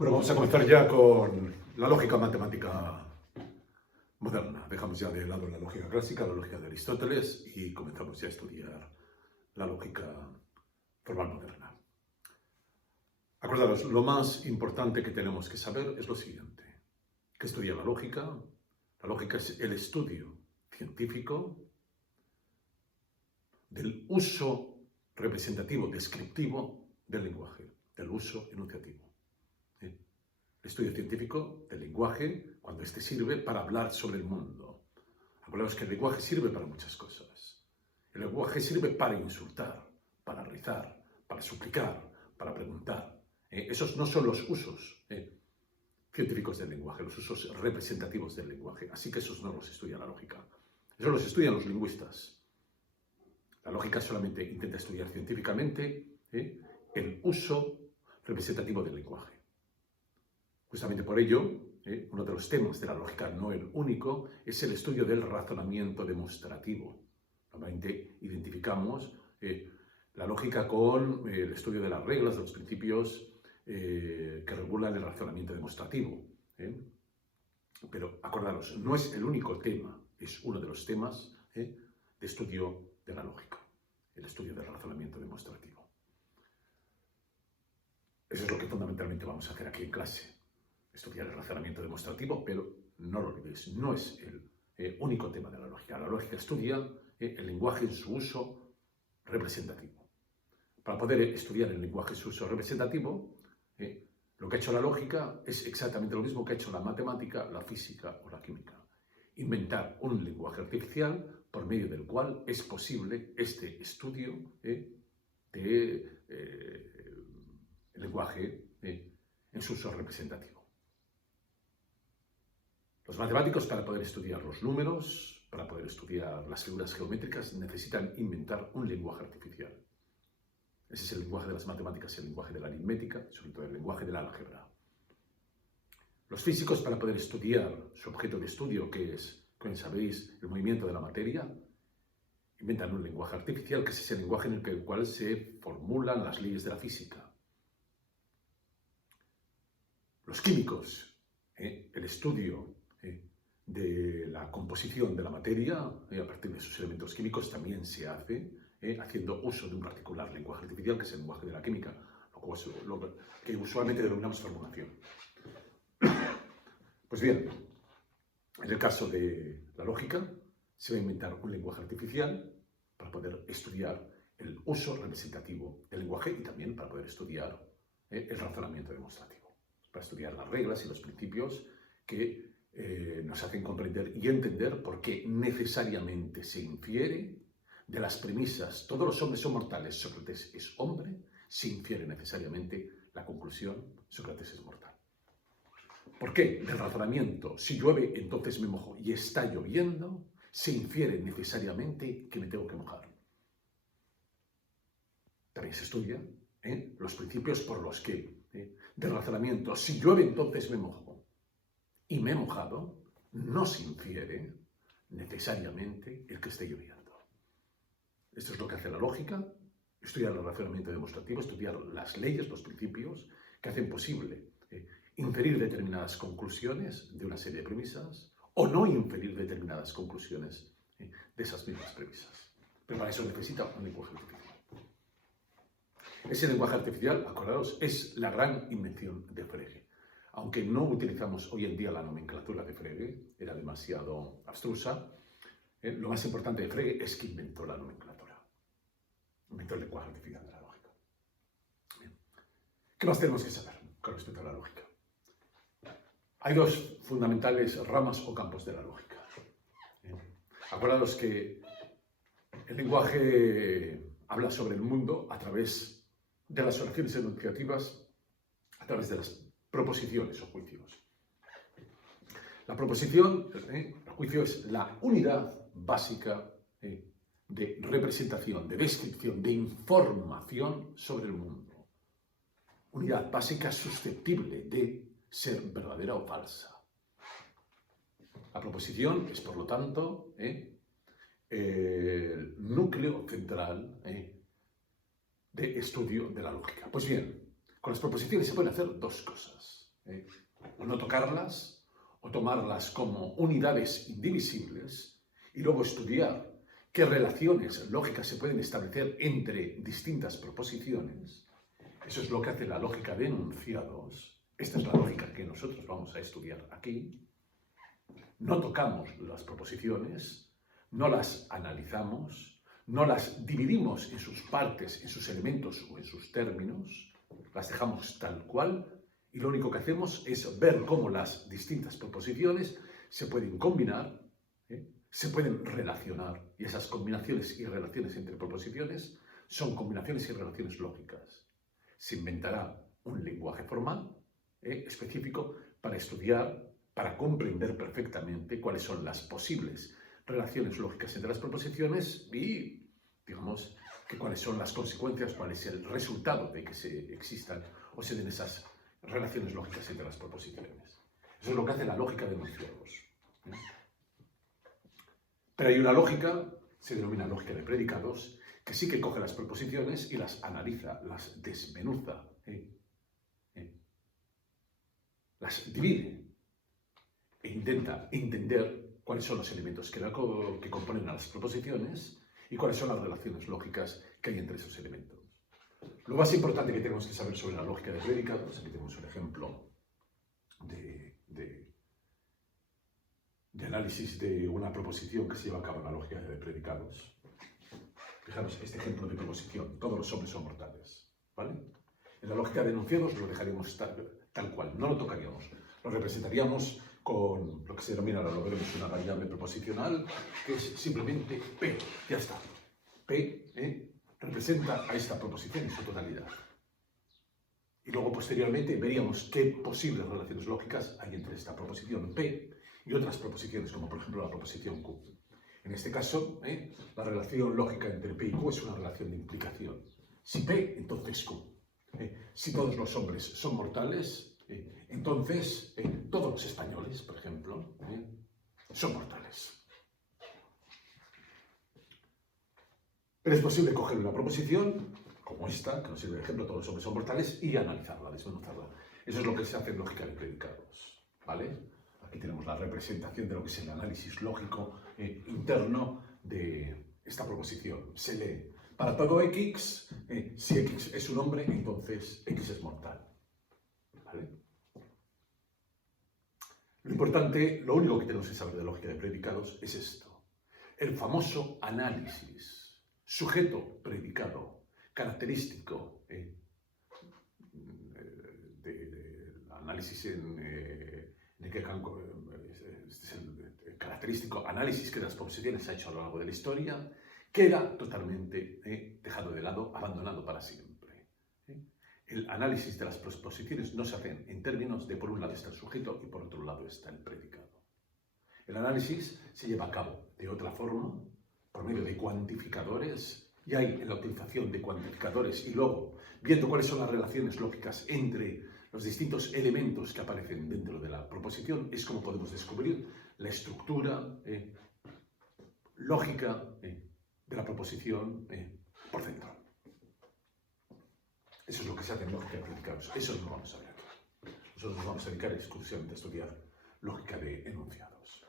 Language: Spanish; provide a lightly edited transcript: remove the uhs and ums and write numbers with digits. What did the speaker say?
Bueno, vamos a comenzar ya con la lógica matemática moderna. Dejamos ya de lado la lógica clásica, la lógica de Aristóteles y comenzamos ya a estudiar la lógica formal moderna. Acordaros, lo más importante que tenemos que saber es lo siguiente. ¿Qué estudia la lógica? La lógica es el estudio científico del uso representativo, descriptivo del lenguaje, del uso enunciativo. El estudio científico del lenguaje cuando éste sirve para hablar sobre el mundo. Acordaos que el lenguaje sirve para muchas cosas. El lenguaje sirve para insultar, para rezar, para suplicar, para preguntar. Esos no son los usos científicos del lenguaje, los usos representativos del lenguaje. Así que esos no los estudia la lógica. Esos los estudian los lingüistas. La lógica solamente intenta estudiar científicamente el uso representativo del lenguaje. Justamente por ello, uno de los temas de la lógica, no el único, es el estudio del razonamiento demostrativo. Normalmente identificamos la lógica con el estudio de las reglas, de los principios que regulan el razonamiento demostrativo. Pero acordaros, no es el único tema, es uno de los temas de estudio de la lógica, el estudio del razonamiento demostrativo. Eso es lo que fundamentalmente vamos a hacer aquí en clase. Estudiar el razonamiento demostrativo, pero no lo olvidéis, no es el único tema de la lógica. La lógica estudia el lenguaje en su uso representativo. Para poder estudiar el lenguaje en su uso representativo, lo que ha hecho la lógica es exactamente lo mismo que ha hecho la matemática, la física o la química. Inventar un lenguaje artificial por medio del cual es posible este estudio del lenguaje en su uso representativo. Los matemáticos, para poder estudiar los números, para poder estudiar las figuras geométricas, necesitan inventar un lenguaje artificial. Ese es el lenguaje de las matemáticas, el lenguaje de la aritmética, sobre todo el lenguaje del álgebra. Los físicos, para poder estudiar su objeto de estudio, que es, como sabéis, el movimiento de la materia, inventan un lenguaje artificial, que es ese lenguaje en el cual se formulan las leyes de la física. Los químicos, el estudio de la composición de la materia a partir de sus elementos químicos también se hace haciendo uso de un particular lenguaje artificial, que es el lenguaje de la química, lo que usualmente denominamos formulación. Pues bien, en el caso de la lógica, se va a inventar un lenguaje artificial para poder estudiar el uso representativo del lenguaje y también para poder estudiar el razonamiento demostrativo, para estudiar las reglas y los principios que nos hacen comprender y entender por qué necesariamente se infiere de las premisas todos los hombres son mortales, Sócrates es hombre, se infiere necesariamente la conclusión Sócrates es mortal. ¿Por qué? Del razonamiento, si llueve entonces me mojo y está lloviendo, se infiere necesariamente que me tengo que mojar. También se estudian los principios por los que del razonamiento, si llueve entonces me mojo y me he mojado, no se infiere necesariamente el que esté lloviendo. Esto es lo que hace la lógica, estudiar el razonamiento demostrativo, estudiar las leyes, los principios que hacen posible inferir determinadas conclusiones de una serie de premisas o no inferir determinadas conclusiones de esas mismas premisas. Pero para eso necesita un lenguaje artificial. Ese lenguaje artificial, acordaos, es la gran invención de Frege. Aunque no utilizamos hoy en día la nomenclatura de Frege, era demasiado abstrusa, lo más importante de Frege es que inventó la nomenclatura. Inventó el lenguaje artificial de la lógica. Bien. ¿Qué más tenemos que saber con respecto a la lógica? Hay dos fundamentales ramas o campos de la lógica. Acordaos que el lenguaje habla sobre el mundo a través de las oraciones enunciativas, a través de las proposiciones o juicios. La proposición, el juicio, es la unidad básica de representación, de descripción, de información sobre el mundo. Unidad básica susceptible de ser verdadera o falsa. La proposición es, por lo tanto, el núcleo central de estudio de la lógica. Pues bien, con las proposiciones se pueden hacer dos cosas. o no tocarlas, o tomarlas como unidades indivisibles, y luego estudiar qué relaciones lógicas se pueden establecer entre distintas proposiciones. Eso es lo que hace la lógica de enunciados. Esta es la lógica que nosotros vamos a estudiar aquí. No tocamos las proposiciones, no las analizamos, no las dividimos en sus partes, en sus elementos o en sus términos, las dejamos tal cual, y lo único que hacemos es ver cómo las distintas proposiciones se pueden combinar, se pueden relacionar, y esas combinaciones y relaciones entre proposiciones son combinaciones y relaciones lógicas. Se inventará un lenguaje formal específico para estudiar, para comprender perfectamente cuáles son las posibles relaciones lógicas entre las proposiciones y, digamos, cuáles son las consecuencias, cuál es el resultado de que existan o se den esas relaciones lógicas entre las proposiciones. Eso es lo que hace la lógica de enunciados. Pero hay una lógica, se denomina lógica de predicados, que sí que coge las proposiciones y las analiza, las desmenuza, las divide e intenta entender cuáles son los elementos que componen a las proposiciones y cuáles son las relaciones lógicas que hay entre esos elementos. Lo más importante que tenemos que saber sobre la lógica de predicados, aquí tenemos un ejemplo de análisis de una proposición que se lleva a cabo en la lógica de predicados. Fijaros, este ejemplo de proposición, todos los hombres son mortales, ¿vale? En la lógica de enunciados lo dejaríamos tal cual, no lo tocaríamos. Lo representaríamos con lo que se denomina, ahora lo veremos, una variable proposicional, que es simplemente P, ya está. P representa a esta proposición en su totalidad. Y luego, posteriormente, veríamos qué posibles relaciones lógicas hay entre esta proposición P y otras proposiciones, como por ejemplo la proposición Q. En este caso, la relación lógica entre P y Q es una relación de implicación. Si P, entonces Q. Si todos los hombres son mortales, entonces todos los españoles, por ejemplo, son mortales. Pero es posible coger una proposición, como esta, que nos sirve de ejemplo, todos los hombres son mortales, y analizarla, desmenuzarla. Eso es lo que se hace en lógica de predicados, ¿vale? Aquí tenemos la representación de lo que es el análisis lógico interno de esta proposición. Se lee, para todo X, si X es un hombre, entonces X es mortal, ¿vale? Lo importante, lo único que tenemos que saber de lógica de predicados es esto. El famoso análisis. Sujeto, predicado, característico, análisis de qué campo, este es el característico análisis que de las proposiciones se ha hecho a lo largo de la historia, queda totalmente dejado de lado, abandonado para siempre. El análisis de las proposiciones no se hace en términos de por un lado está el sujeto y por otro lado está el predicado. El análisis se lleva a cabo de otra forma, por medio de cuantificadores, y hay en la utilización de cuantificadores y luego viendo cuáles son las relaciones lógicas entre los distintos elementos que aparecen dentro de la proposición, es como podemos descubrir la estructura lógica de la proposición por centro. Eso es lo que se hace en lógica de predicados. Eso no lo vamos a ver aquí. Nosotros nos vamos a dedicar exclusivamente a estudiar lógica de enunciados.